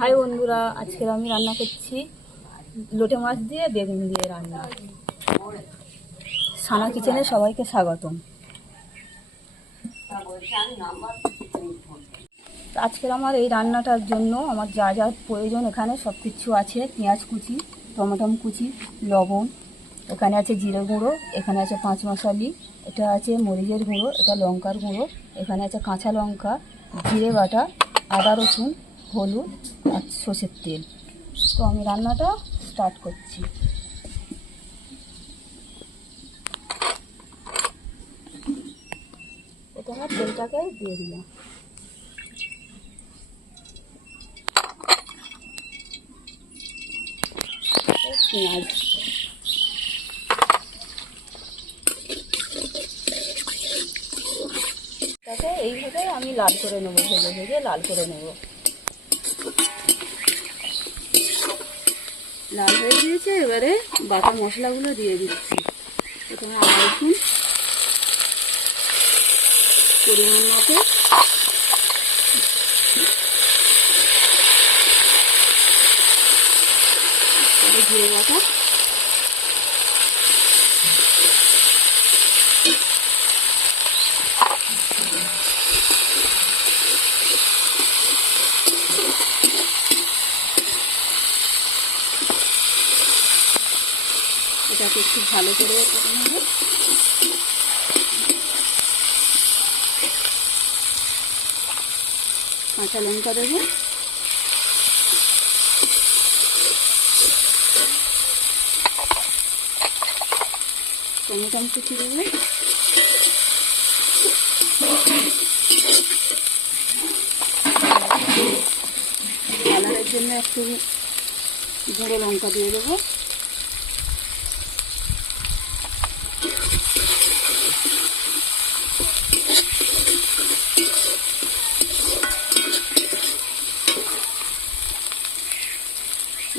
High বন্ধুরা, আজকে আমি রান্না করছি লোটে মাছ দিয়ে বেগুন দিয়ে রান্না। সানা কিচেনে সবাইকে স্বাগতম। আজকের আমার এই রান্নাটার জন্য আমার যা যা প্রয়োজন এখানে সব কিছু আছে। পেঁয়াজ কুচি, টমেটো কুচি, লবণ, এখানে আছে জিরে গুঁড়ো, এখানে আছে পাঁচ মশালি, এটা আছে মরিচের গুঁড়ো, এটা লঙ্কার গুঁড়ো, এখানে আছে কাঁচা লঙ্কা, জিরে বাটা, আদা রসুন, হলুদ আর সর্ষের তেল। তো আমি রান্নাটা স্টার্ট করছি। প্রথমে তেলটাকে দিয়ে দিলাম। পেঁয়াজ, তাকে এইভাবে আমি লাল করে নেবো, ভেজে ভেজে লাল করে নেব। লাল হয়ে গিয়েছে, এবারে বাটা মশলাগুলো দিয়ে দিচ্ছি। প্রথমে আদা রসুন পরিমাণ মতো, জিরে বাটা, এটাকে একটু ভালো করে করে নেব। কাঁচা লঙ্কা দেবো, টমেটো কুচি দেবো, কালারের জন্য একটু গুঁড়ো লঙ্কা দিয়ে দেবো,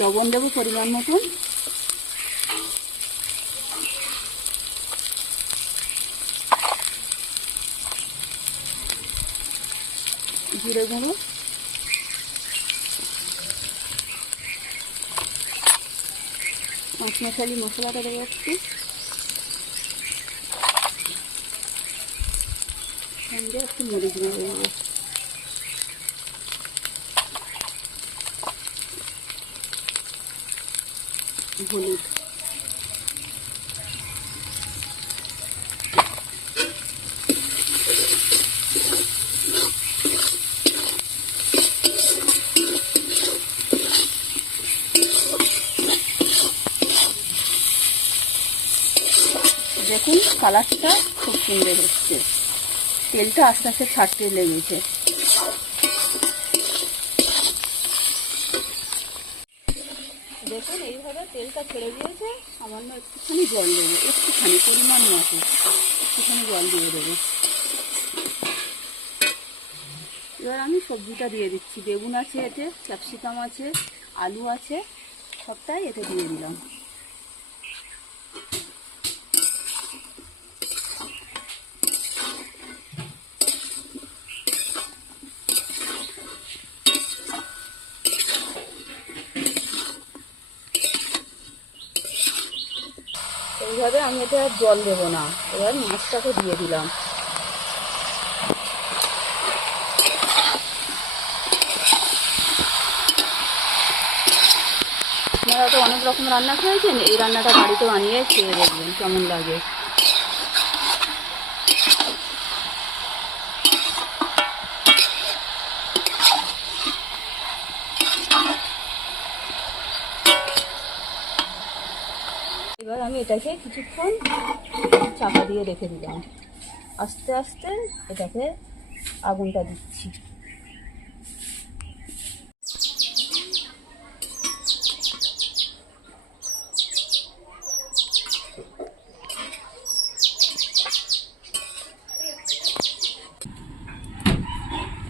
লবণ দেবো পরিমাণ মতন, জিরে গুঁড়ো, পাঁচ মশালি মশলাটা দেবো একটু, সঙ্গে একটু মরিচ গুঁড়ো দেবো, হলুদ, দেখুন কালারটা খুব সুন্দর হচ্ছে, তেলটা আস্তে আস্তে ছাড়তে লেগেছে। দেখুন এইভাবে তেলটা ছেড়ে দিয়েছে। সামান্য একটুখানি জল দেবো, একটুখানি পরিমাণ মতো একটুখানি জল দিয়ে দেবো। এবার আমি সবজিটা দিয়ে দিচ্ছি। বেগুন আছে, এতে ক্যাপসিকাম আছে, আলু আছে, সবটাই এতে দিয়ে দিলাম। এইভাবে আমি এটা আর জল দেবো না, এবার মাছটাকে দিয়ে দিলাম। আপনারা তো অনেক রকম রান্না খেয়েছেন, এই রান্নাটা বাড়িতে বানিয়ে খেয়ে দেখবেন কেমন লাগে। এবার আমি এটাকে কিছুক্ষণ চাপা দিয়ে রেখে দিলাম। আস্তে আস্তে এটাকে আগুনটা দিচ্ছি।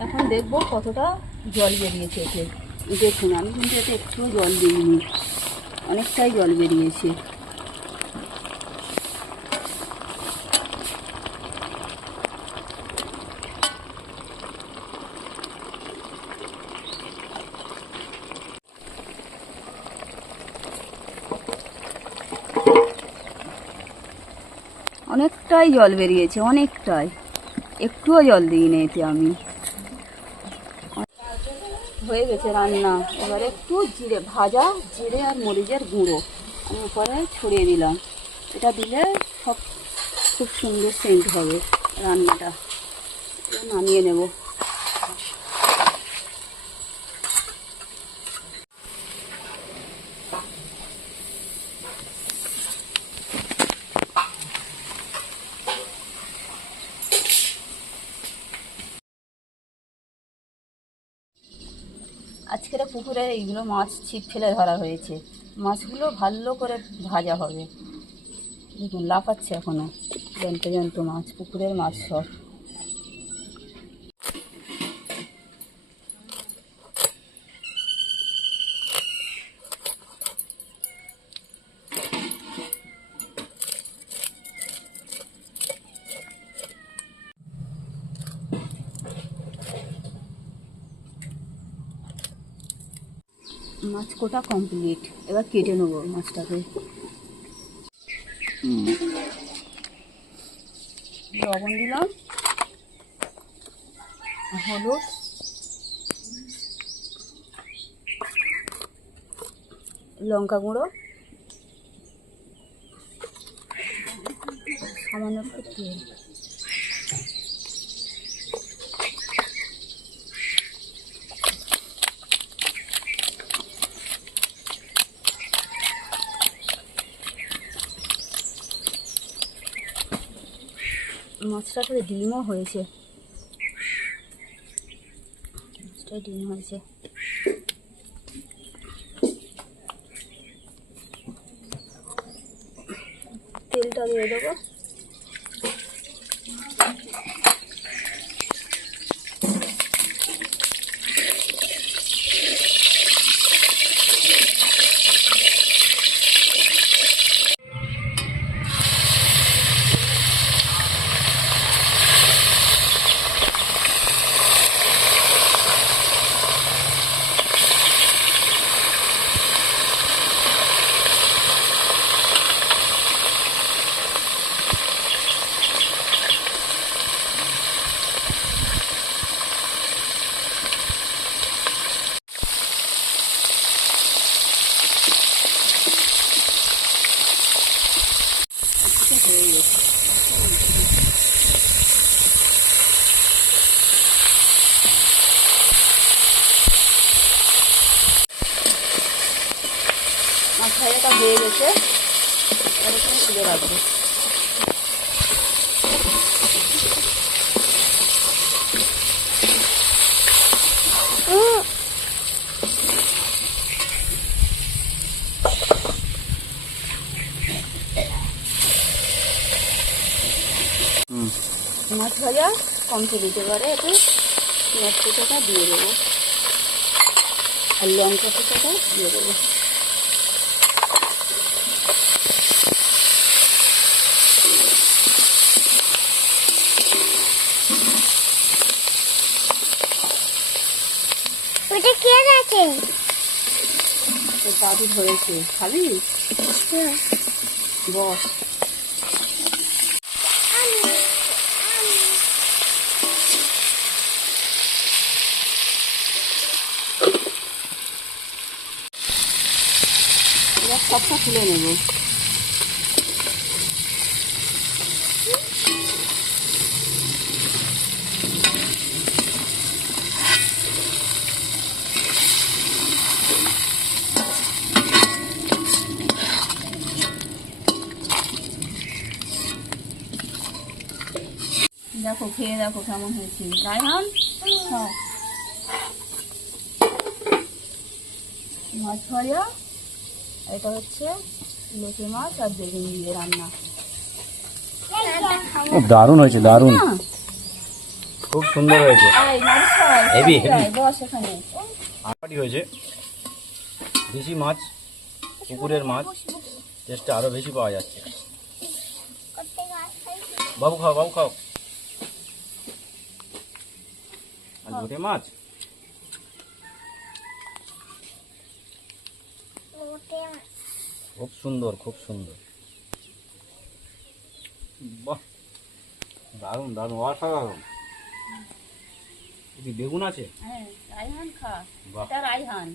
এখন দেখবো কতটা জল বেরিয়েছে এতে। দেখুন আমি কিন্তু এতে একটু জল দিইনি, অনেকটাই জল বেরিয়েছে। অনেকটাই জল বেরিয়েছে, অনেকটাই, একটুও জল দিইনি এতে আমি। হয়ে গেছে রান্না। এবার একটু জিরে, ভাজা জিরে আর মরিচের গুঁড়ো আমি উপরে ছড়িয়ে দিলাম। এটা দিলে সব খুব সুন্দর সেন্ট হবে রান্নাটা। নামিয়ে নেব। আজকের পুকুরে এইগুলো মাছ ছিপ ফেলে ধরা হয়েছে। মাছগুলো ভালো করে ভাজা হবে। দেখুন লাফাচ্ছে এখনো, জ্যান্ত জ্যান্ত মাছ, পুকুরের মাছ সব। মাছ কোটা কমপ্লিট। এবার কেটে নেবো মাছটাকে। লবণ দিলাম, হলুদ, লঙ্কা গুঁড়ো, সামান্য একটু তেল। মাছটাতে ডিমও হয়েছে, মাছটায় ডিম হয়েছে। তেলটা দিয়ে দেবো। হয়ে গেছে। মাছ ভাজাটা হয়ে গেছে, এরকম তুলে রাখবো। মাছ ভাজা কমপ্লিট। এবারে একটু পেঁয়াজ কুচোটা দিয়ে দেবো আর লঙ্কা কুচোটা দিয়ে দেবো। ওটা কে আছে? দাদু ধরেছে, খাবি? বস। এবার সবটা তুলে নেব। দেখো, খেয়ে দেখো কেমন হয়েছে। রায়হান, হ্যাঁ, মাছ ভাজা, এটা হচ্ছে লোটে মাছ আর বেগুন দিয়ে রান্না। দারুণ হয়েছে, দারুণ, না? খুব সুন্দর হয়েছে। আয়, মাছ খাই, হেভি, খাই, হেভি। বস এখানে। আরটি হয়েছে, দেশি মাছ, পুকুরের মাছ, টেস্টটা আরো বেশি পাওয়া যাচ্ছে। বাবু খাও, বাবু খাও। আর লোটে মাছ খুব সুন্দর, খুব সুন্দর। বাহ। দারুণ দারুণ অসাধারণ। কি বেগুন আছে? হ্যাঁ, রায়হান খা। বাহ। এটা রায়হান,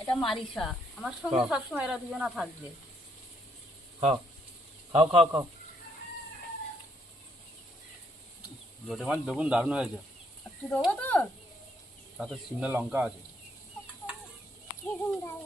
এটা মারিসা। আমার সঙ্গে বাহ। সবসময় এরা দুজনা থাকবে। খাও খাও খাও খাও। লোটে মাছ বেগুন দারুণ হয়েছে। একটু দেবো তোর? তাতে সিমলা লঙ্কা আছে। বেগুন দাও।